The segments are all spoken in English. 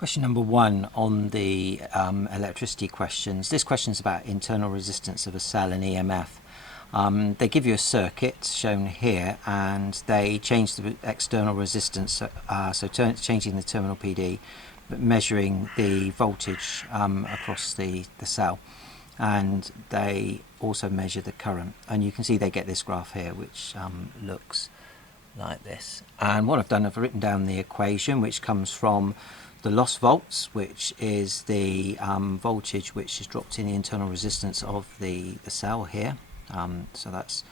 Question number 1 on the electricity questions. This question is about internal resistance of a cell and EMF. They give you a circuit shown here and they change the external resistance, changing the terminal PD, but measuring the voltage across the cell, and they also measure the current, and you can see they get this graph here which looks like this. And what I've done, I've written down the equation which comes from the loss volts, which is the voltage which is dropped in the internal resistance of the cell here. So that's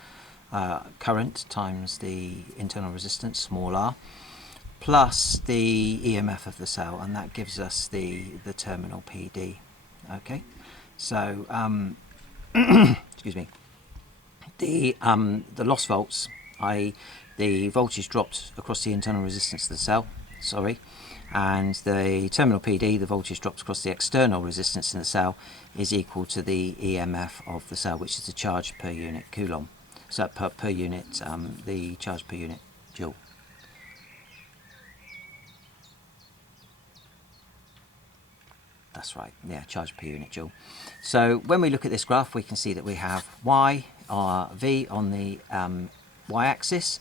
current times the internal resistance, small r, plus the EMF of the cell, and that gives us the terminal PD. Okay, so excuse me, the loss volts, i.e. the voltage dropped across the internal resistance of the cell, and the terminal PD, the voltage dropped across the external resistance in the cell, is equal to the EMF of the cell, which is the charge per unit coulomb. So per unit, the charge per unit joule. That's right, yeah, charge per unit joule. So when we look at this graph, we can see that we have Y, or V on the y-axis,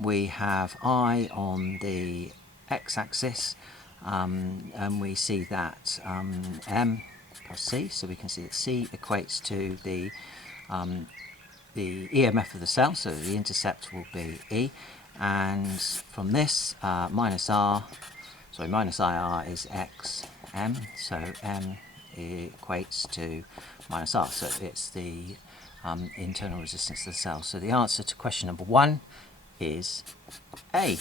we have I on the x-axis, and we see that M plus C, so we can see that C equates to the EMF of the cell, so the intercept will be E, and from this minus IR is X M, so M equates to minus R, so it's the internal resistance of the cell. So the answer to question number 1 is A.